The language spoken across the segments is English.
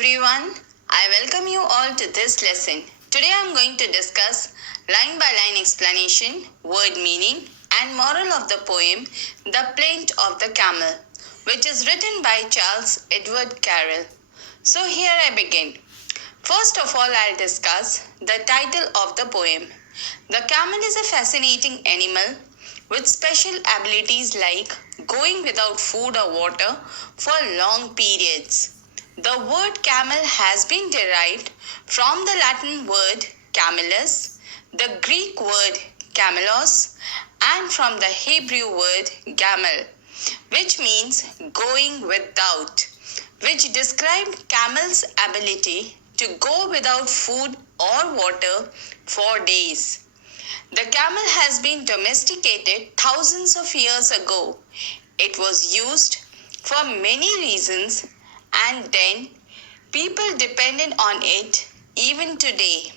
everyone. I welcome you all to this lesson. Today I am going to discuss line by line explanation, word meaning and moral of the poem The Plaint of the Camel, which is written by Charles Edward Carryl. So here I begin. First of all, I'll discuss the title of the poem. The camel is a fascinating animal with special abilities like going without food or water for long periods. The word camel has been derived from the Latin word camelus, the Greek word camelos, and from the Hebrew word gamel, which means going without, which described camel's ability to go without food or water for days. The camel has been domesticated thousands of years ago. It was used for many reasons, and then people depended on it even today.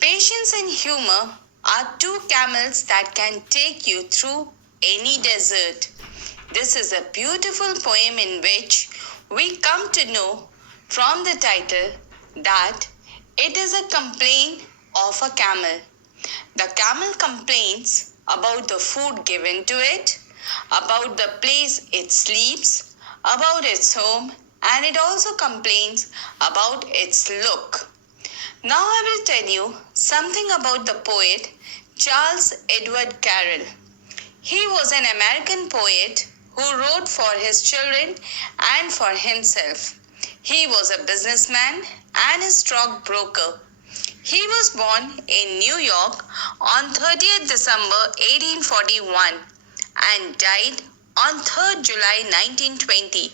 Patience and humor are two camels that can take you through any desert. This is a beautiful poem in which we come to know from the title that it is a complaint of a camel. The camel complains about the food given to it, about the place it sleeps, about its home, and it also complains about its look. Now I will tell you something about the poet Charles Edward Carryl. He was an American poet who wrote for his children and for himself. He was a businessman and a stockbroker. He was born in New York on 30th December 1841 and died on 3rd July 1920.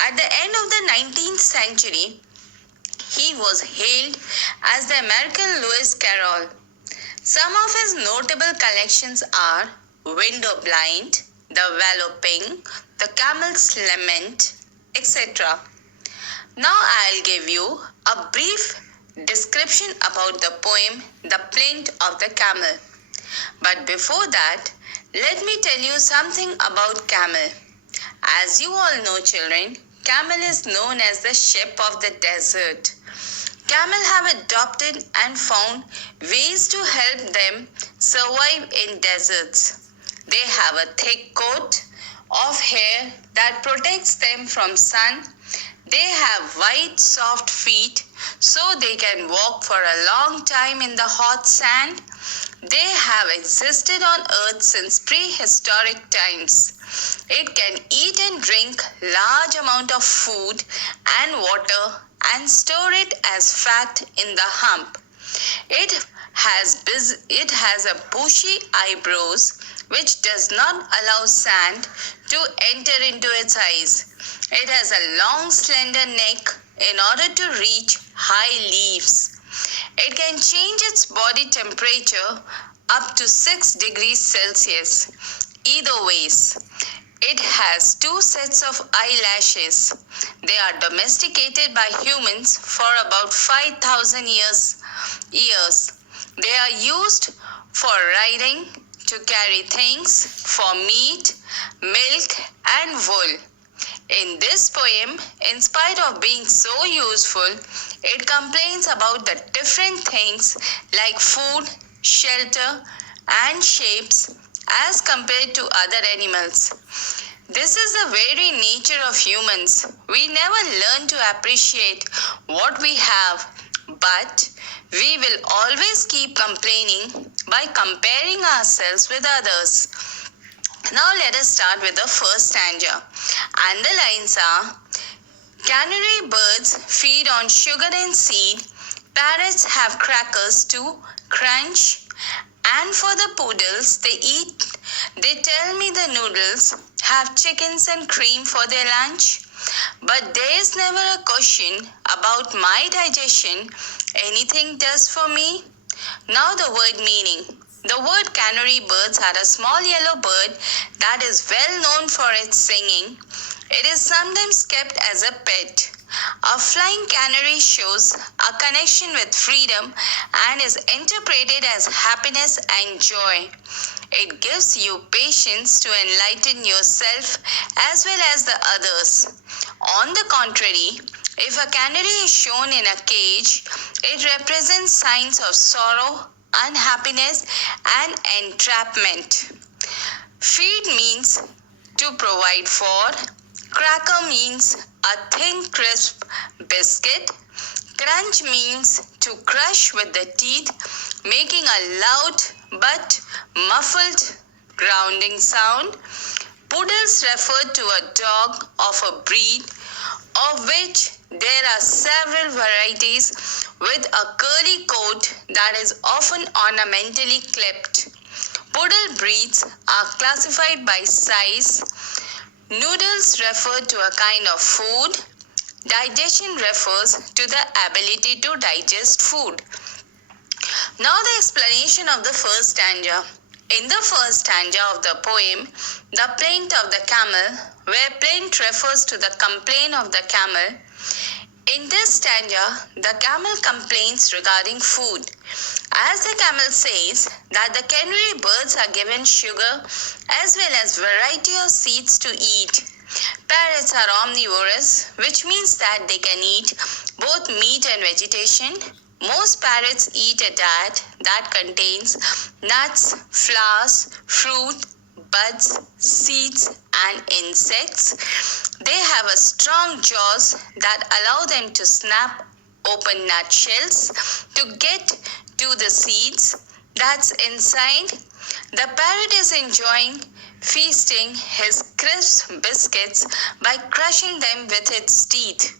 At the end of the 19th century, he was hailed as the American Lewis Carroll. Some of his notable collections are Window Blind, The Walloping, The Camel's Lament, etc. Now I'll give you a brief description about the poem The Plaint of the Camel. But before that, let me tell you something about camel. As you all know, children, camel is known as the ship of the desert. Camel have adopted and found ways to help them survive in deserts. They have a thick coat of hair that protects them from sun. They have white, soft feet so they can walk for a long time in the hot sand. They have existed on earth since prehistoric times. It can eat and drink large amount of food and water and store it as fat in the hump. It has a bushy eyebrows which does not allow sand to enter into its eyes. It has a long slender neck in order to reach high leaves. It can change its body temperature up to 6 degrees Celsius. Either ways, it has 2 sets of eyelashes. They are domesticated by humans for about 5,000 years. They are used for riding, to carry things, for meat, milk, and wool. In this poem, in spite of being so useful, it complains about the different things like food, shelter, and shapes as compared to other animals. This is the very nature of humans. We never learn to appreciate what we have, but we will always keep complaining by comparing ourselves with others. Now let us start with the first stanza. And the lines are: canary birds feed on sugar and seed, parrots have crackers to crunch, and for the poodles they tell me the noodles have chickens and cream for their lunch. But there is never a question about my digestion, anything does for me. Now the word meaning. The word canary birds are a small yellow bird that is well known for its singing. It is sometimes kept as a pet. A flying canary shows a connection with freedom and is interpreted as happiness and joy. It gives you patience to enlighten yourself as well as the others. On the contrary, if a canary is shown in a cage, it represents signs of sorrow, unhappiness, and entrapment. Feed means to provide for. Cracker means a thin crisp biscuit. Crunch means to crush with the teeth, making a loud but muffled grounding sound. Poodles refer to a dog of a breed of which there are several varieties with a curly coat that is often ornamentally clipped. Poodle breeds are classified by size. Noodles refer to a kind of food. Digestion refers to the ability to digest food. Now the explanation of the first stanza. In the first stanza of the poem, The Plaint of the Camel, where plaint refers to the complaint of the camel, in this stanza, the camel complains regarding food. As the camel says that the canary birds are given sugar as well as variety of seeds to eat. Parrots are omnivorous, which means that they can eat both meat and vegetation. Most parrots eat a diet that contains nuts, flowers, fruit, buds, seeds, and insects. They have a strong jaws that allow them to snap open nutshells to get to the seeds that's inside. The parrot is enjoying feasting his crisp biscuits by crushing them with its teeth.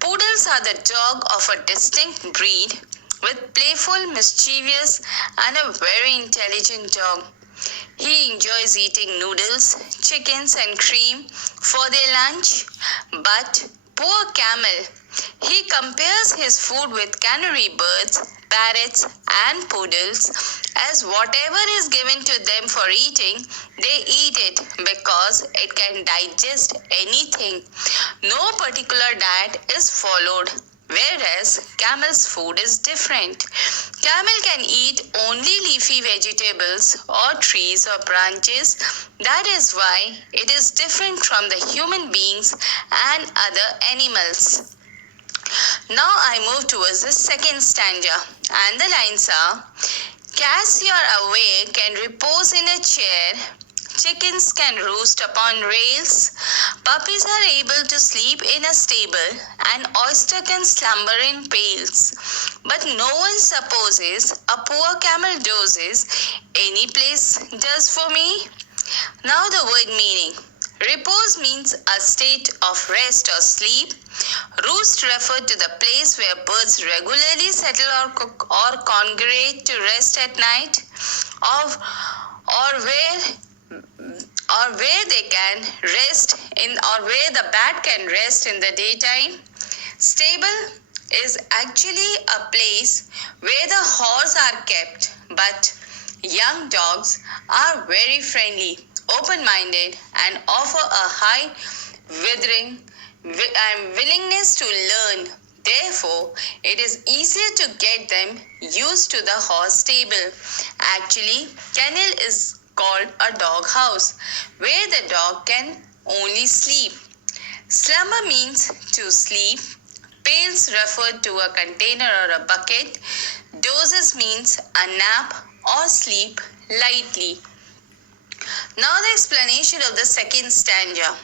Poodles are the dog of a distinct breed with playful, mischievous, and a very intelligent dog. He enjoys eating noodles, chickens, and cream for their lunch. But poor camel, he compares his food with canary birds, parrots, and poodles, as whatever is given to them for eating, they eat it because it can digest anything. No particular diet is followed, whereas camel's food is different. Camel can eat only leafy vegetables or trees or branches. That is why it is different from the human beings and other animals. Now I move towards the second stanza, and the lines are: cats you are awake can repose in a chair, chickens can roost upon rails, puppies are able to sleep in a stable, and oyster can slumber in pails. But no one supposes a poor camel dozes any place does for me. Now the word meaning. Repose means a state of rest or sleep. Roost referred to the place where birds regularly settle or congregate to rest at night, or where they can rest in, or where the bat can rest in the daytime. Stable is actually a place where the horses are kept, but young dogs are very friendly, open-minded, and offer a high willingness to learn. Therefore, it is easier to get them used to the horse stable. Actually, kennel is called a dog house, where the dog can only sleep. Slumber means to sleep. Pails refer to a container or a bucket. Dozes means a nap or sleep lightly. Now the explanation of the second stanza.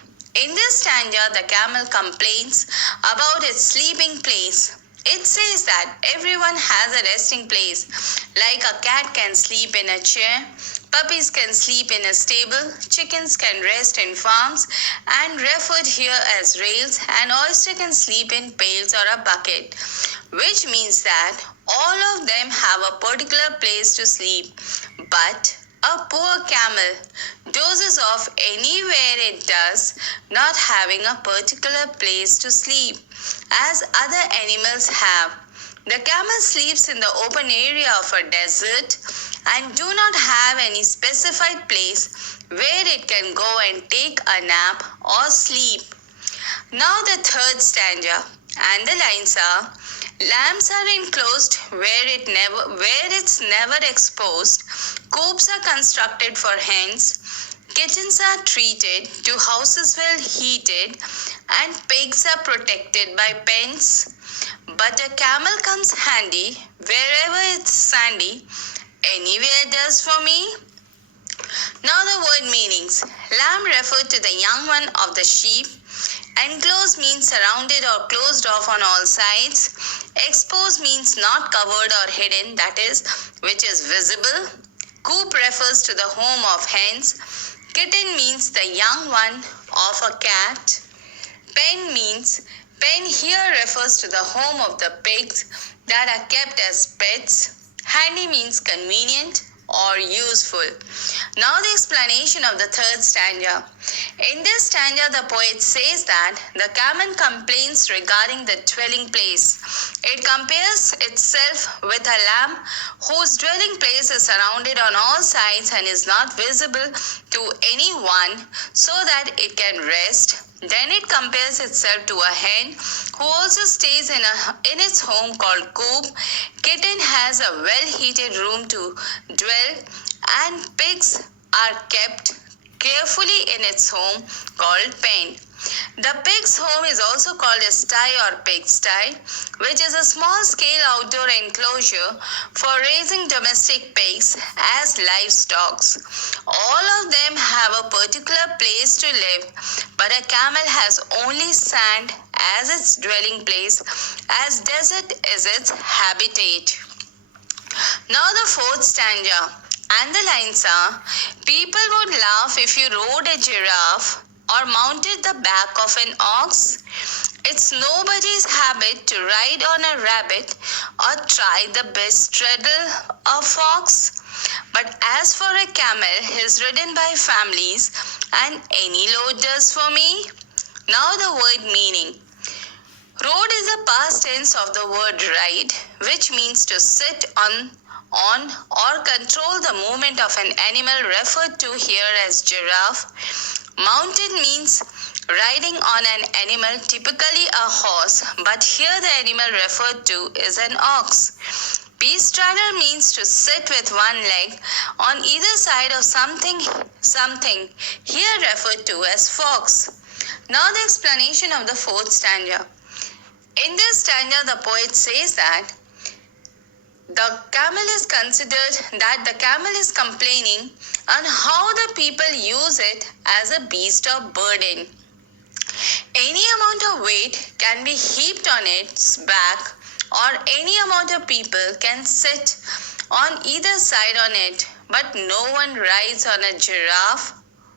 In this stanza, the camel complains about its sleeping place. It says that everyone has a resting place. Like a cat can sleep in a chair, puppies can sleep in a stable, chickens can rest in farms, and referred here as rails, and oyster can sleep in pails or a bucket, which means that all of them have a particular place to sleep. But a poor camel dozes off anywhere it does, not having a particular place to sleep, as other animals have. The camel sleeps in the open area of a desert and do not have any specified place where it can go and take a nap or sleep. Now the third stanza, and the lines are: lambs are enclosed where it's never exposed. Coops are constructed for hens. Kitchens are treated to houses well heated, and pigs are protected by pens. But a camel comes handy wherever it's sandy. Anywhere does for me. Now the word meanings. Lamb referred to the young one of the sheep. Enclosed means surrounded or closed off on all sides. Exposed means not covered or hidden, that is, which is visible. Coop refers to the home of hens. Kitten means the young one of a cat. Pen here refers to the home of the pigs that are kept as pets. Handy means convenient or useful. Now the explanation of the third stanza. In this stanza, the poet says that the camel complains regarding the dwelling place. It compares itself with a lamb whose dwelling place is surrounded on all sides and is not visible to anyone so that it can rest. Then it compares itself to a hen who also stays in its home called coop. Kitten has a well-heated room to dwell, and pigs are kept carefully in its home called pen. The pig's home is also called a sty or pigsty, which is a small-scale outdoor enclosure for raising domestic pigs as livestock. All of them have a particular place to live, but a camel has only sand as its dwelling place, as desert is its habitat. Now the fourth stanza, and the lines are: people would laugh if you rode a giraffe or mounted the back of an ox. It's nobody's habit to ride on a rabbit or try the best straddle a fox. But as for a camel, he's ridden by families, and any load does for me. Now the word meaning. Rode is a past tense of the word ride, which means to sit on or control the movement of an animal, referred to here as giraffe. Mounted means riding on an animal, typically a horse, but here the animal referred to is an ox. Bestraddle means to sit with one leg on either side of something, here referred to as fox. Now the explanation of the fourth stanza. In this stanza, the poet says that the camel is complaining on how the people use it as a beast of burden. Any amount of weight can be heaped on its back, or any amount of people can sit on either side on it, but no one rides on a giraffe,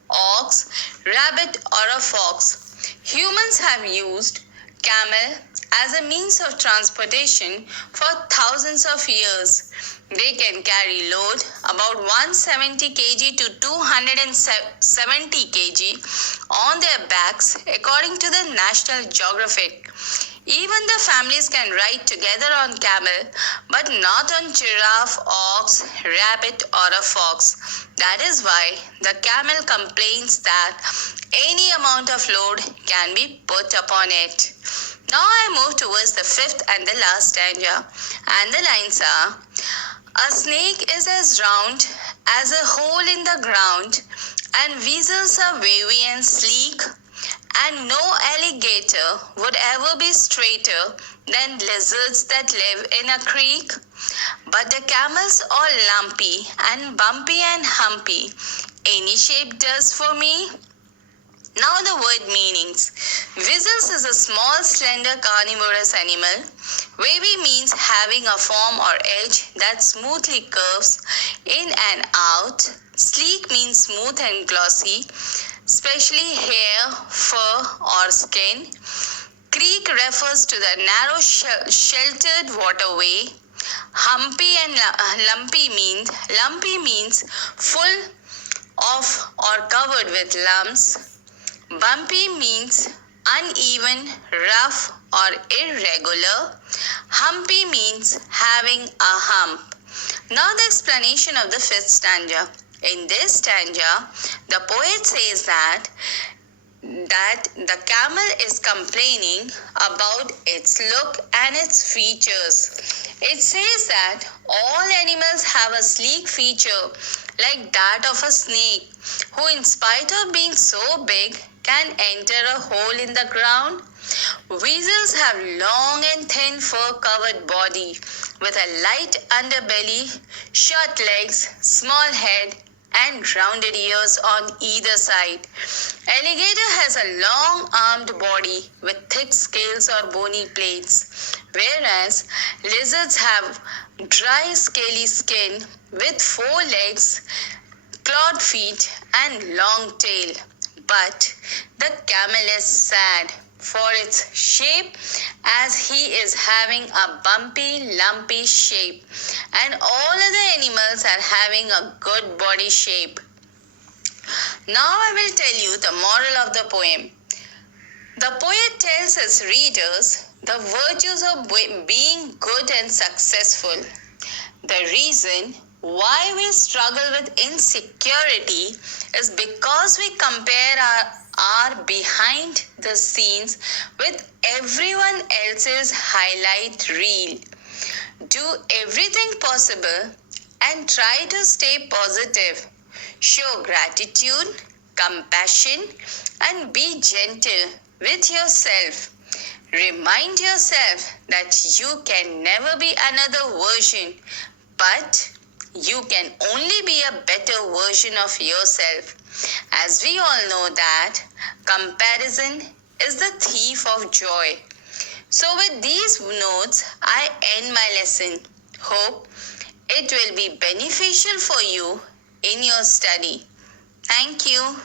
ox, rabbit, or a fox. Humans have used camel as a means of transportation for thousands of years. They can carry load about 170 kg to 270 kg on their backs, according to the National Geographic. Even the families can ride together on camel, but not on giraffe, ox, rabbit, or a fox. That is why the camel complains that any amount of load can be put upon it. Now I move towards the fifth and the last stanza, and the lines are: a snake is as round as a hole in the ground, and weasels are wavy and sleek, and no alligator would ever be straighter than lizards that live in a creek. But the camels all lumpy and bumpy and humpy, any shape does for me. Now the word meanings. Weasels is a small, slender, carnivorous animal. Wavy means having a form or edge that smoothly curves in and out. Sleek means smooth and glossy, especially hair, fur, or skin. Creek refers to the narrow sheltered waterway. Humpy and lumpy means full of or covered with lumps. Bumpy means uneven, rough, or irregular. Humpy means having a hump. Now the explanation of the fifth stanza. In this stanza, the poet says that that the camel is complaining about its look and its features. It says that all animals have a sleek feature like that of a snake, who in spite of being so big can enter a hole in the ground. Weasels have long and thin fur-covered body with a light underbelly, short legs, small head, and rounded ears on either side. Alligator has a long-armed body with thick scales or bony plates, whereas lizards have dry, scaly skin with 4 legs, clawed feet, and long tail. But the camel is sad for its shape, as he is having a bumpy, lumpy shape, and all other animals are having a good body shape. Now I will tell you the moral of the poem. The poet tells his readers the virtues of being good and successful. The reason why we struggle with insecurity is because we compare our behind the scenes with everyone else's highlight reel. Do everything possible and try to stay positive. Show gratitude, compassion, and be gentle with yourself. Remind yourself that you can never be another version, but you can only be a better version of yourself. As we all know that comparison is the thief of joy. So with these notes, I end my lesson. Hope it will be beneficial for you in your study. Thank you.